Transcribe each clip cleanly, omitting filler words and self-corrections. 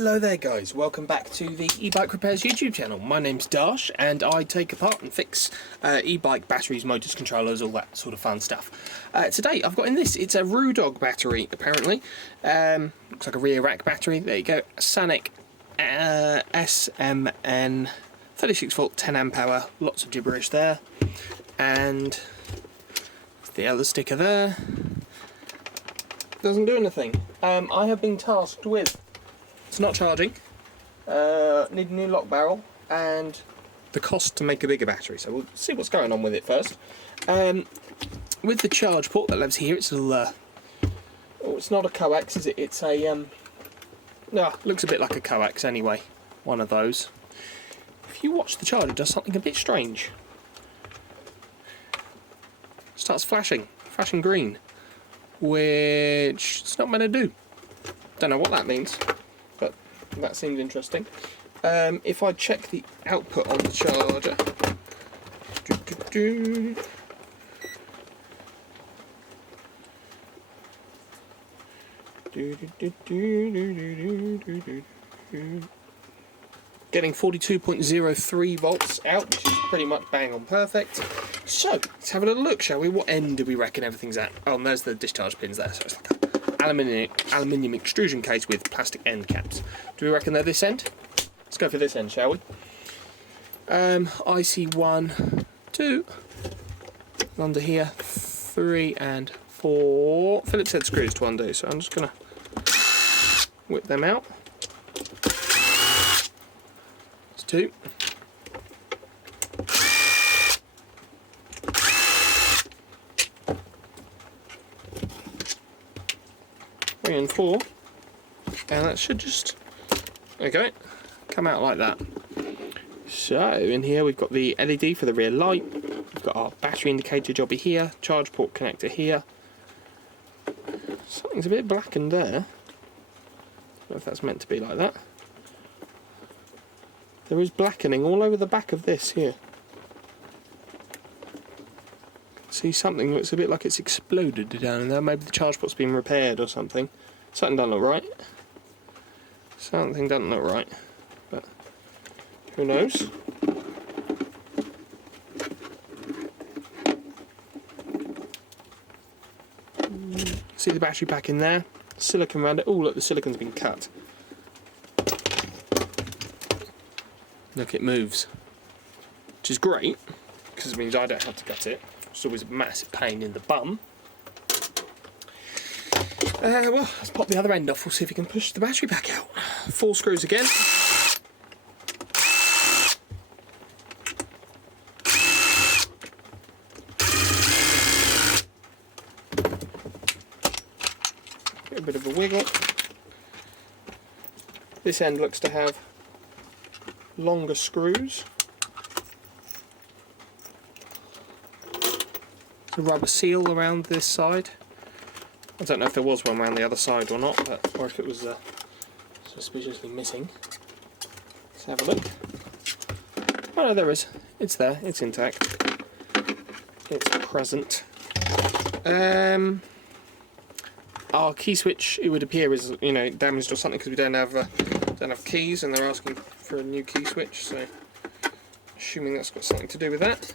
Hello there guys, welcome back to the e-bike repairs YouTube channel. My name's Dash and I take apart and fix e-bike batteries, motors, controllers, all that sort of fun stuff. Today I've got in this, it's a ROODOG battery apparently. Looks like a rear rack battery, there you go. Sonic SMN 36 volt 10 amp hour, lots of gibberish there. And the other sticker there. Doesn't do anything. I have been tasked with, it's not charging, need a new lock barrel, and the cost to make a bigger battery, so we'll see what's going on with it first. With the charge port that lives here, it's a little, oh, it's not a coax, is it? It's a, no, looks a bit like a coax anyway, one of those. If you watch the charge, it does something a bit strange. It starts flashing green, which it's not meant to do. Don't know what that means, but that seems interesting. If I check the output on the charger, getting 42.03 volts out, which is pretty much bang on perfect. So let's have a little look, shall we? What end do we reckon everything's at? Oh, and there's the discharge pins there, so it's like an aluminium extrusion case with plastic end caps. Do we reckon they're this end? Let's go for this end, shall we? IC 1, 2, under here, 3 and 4. Phillips head screws to undo, so I'm just gonna whip them out. It's 2. 3 and 4, and that should just, okay, come out like that. So in here we've got the LED for the rear light, we've got our battery indicator jobby here, charge port connector here. Something's a bit blackened there. I don't know if that's meant to be like that. There is blackening all over the back of this here. See, something looks a bit like it's exploded down in there. Maybe the charge port's been repaired or something. Something doesn't look right. Something doesn't look right. But who knows? See the battery pack in there. Silicone around it. Oh, look, the silicone's been cut. Look, it moves. Which is great, because it means I don't have to cut it. It's always a massive pain in the bum. Well, let's pop the other end off. We'll see if we can push the battery back out. 4 screws again. Get a bit of a wiggle. This end looks to have longer screws. A rubber seal around this side. I don't know if there was one around the other side or not, but, or if it was suspiciously missing. Let's have a look. Oh no, there is. It's there. It's intact. It's present. Our key switch, it would appear, is, you know, damaged or something because we don't have keys, and they're asking for a new key switch. So, assuming that's got something to do with that.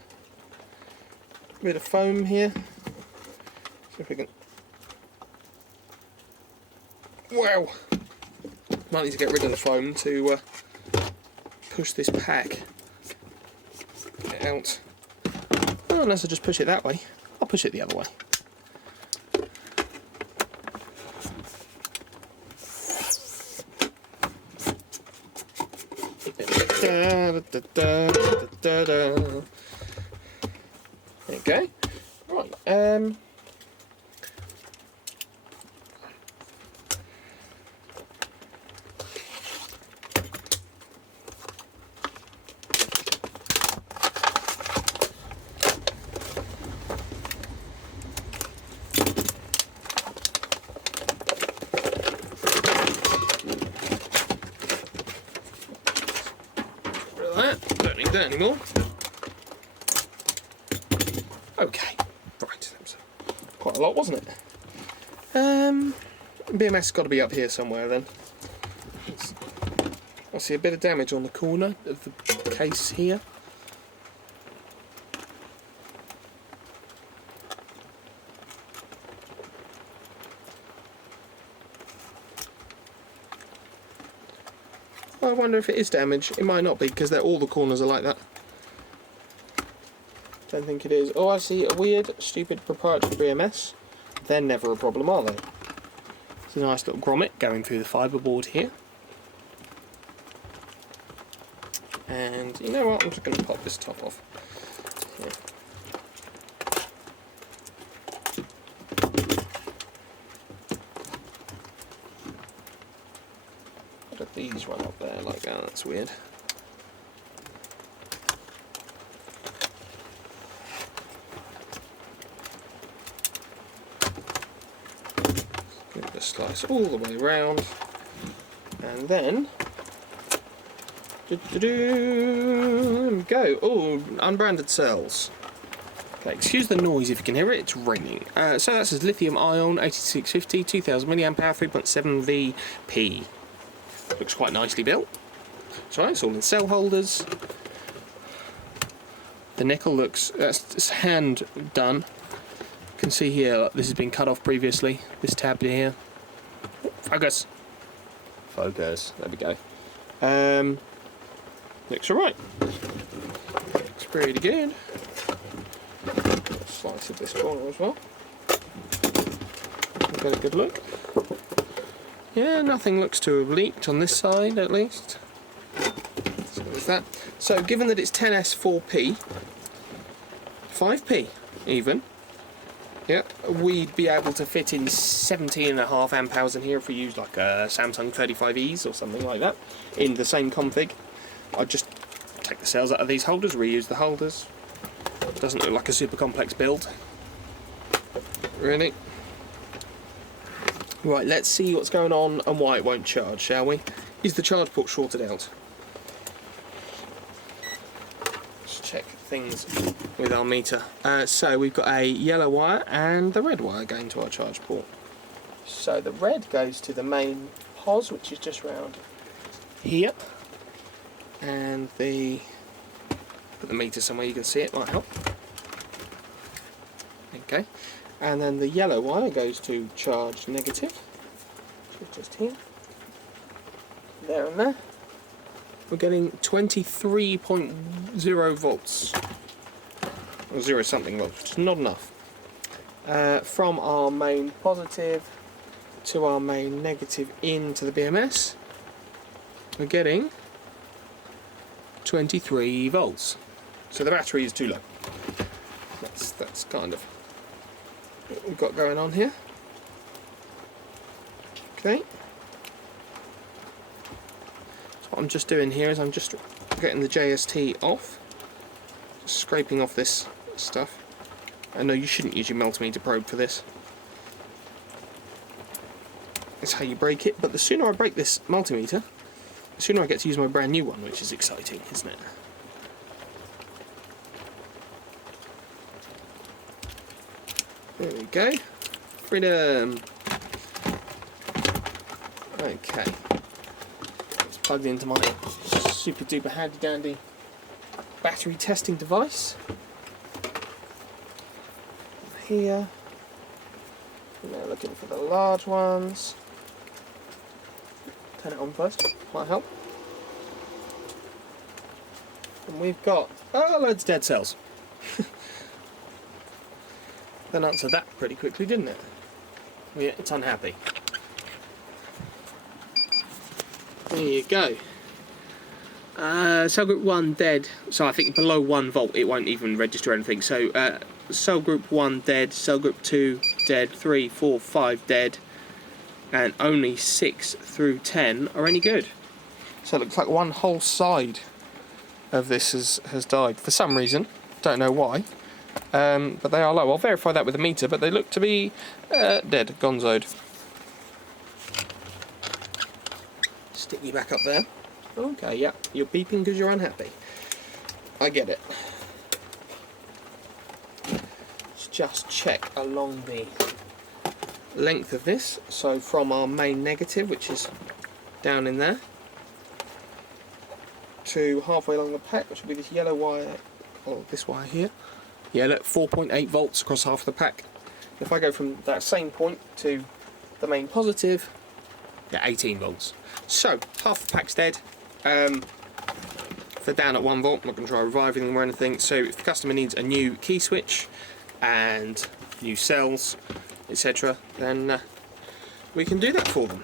Bit of foam here. See if we can. Wow! Might need to get rid of the foam to push this pack out. Oh, unless I just push it that way. I'll push it the other way. There you go. Right. Don't need that anymore. Okay, right, that was quite a lot, wasn't it? BMS has got to be up here somewhere then. Let's I see a bit of damage on the corner of the case here. I wonder if it is damage. It might not be, because all the corners are like that. Don't think it is. Oh, I see a weird, stupid proprietary BMS. They're never a problem, are they? It's a nice little grommet going through the fibreboard here. And you know what? I'm just going to pop this top off. Here. How did these run up there like that? That's weird. Give the slice all the way around, and then there we go. Oh, unbranded cells. Okay, excuse the noise if you can hear it. It's ringing. So that says lithium ion 8650 2000 milliamp hour 3.7 VP. Looks quite nicely built. So it's all in cell holders. The nickel looks, it's hand done. You can see here this has been cut off previously. This tab here. Focus. Focus. There we go. Looks alright. Looks pretty good. Slice of this corner as well. Get a good look. Yeah, nothing looks to have leaked on this side at least. So there's that. So given that it's 10S 4P, 5P even, yeah, we'd be able to fit in 17.5 amp hours in here if we used like a Samsung 35Es or something like that in the same config. I'd just take the cells out of these holders, reuse the holders. Doesn't look like a super complex build, really. Right, let's see what's going on and why it won't charge, shall we? Is the charge port shorted out? Let's check things with our meter. So we've got a yellow wire and the red wire going to our charge port. So the red goes to the main POS, which is just round here. And put the meter somewhere you can see it, might help. Okay. And then the yellow wire goes to charge negative, which is just here, there and there. We're getting 23.0 volts, or 0 something volts, which is not enough. From our main positive to our main negative into the BMS, we're getting 23 volts. So the battery is too low. That's kind of what we've got going on here. Okay. So what I'm just doing here is I'm just getting the JST off, just scraping off this stuff. I know you shouldn't use your multimeter probe for this. It's how you break it, but the sooner I break this multimeter, the sooner I get to use my brand new one, which is exciting, isn't it? There we go. Freedom! Okay. It's plugged into my super duper handy dandy battery testing device. Here. Now looking for the large ones. Turn it on first, might help. And we've got loads of dead cells. That answered that pretty quickly, didn't it? Yeah, it's unhappy. There you go. Cell group 1 dead, so I think below 1 volt it won't even register anything. So cell group 1 dead, cell group 2 dead, 3, 4, 5 dead, and only 6 through 10 are any good. So it looks like one whole side of this has died for some reason, don't know why. But they are low. I'll verify that with a meter, but they look to be dead, gonzoed. Stick you back up there. Okay, yeah, you're beeping because you're unhappy. I get it. Let's just check along the length of this. So from our main negative, which is down in there, to halfway along the pack, which will be this yellow wire, or this wire here. Yeah, look, 4.8 volts across half of the pack. If I go from that same point to the main positive, yeah, 18 volts. So, half the pack's dead. If they're down at 1 volt, I'm not going to try reviving them or anything. So if the customer needs a new key switch and new cells, etc., then we can do that for them.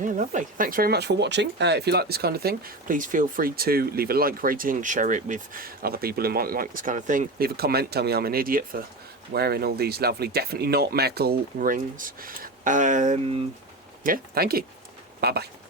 Yeah, lovely. Thanks very much for watching. If you like this kind of thing, please feel free to leave a like rating, share it with other people who might like this kind of thing. Leave a comment, tell me I'm an idiot for wearing all these lovely, definitely not metal rings. Yeah, thank you. Bye-bye.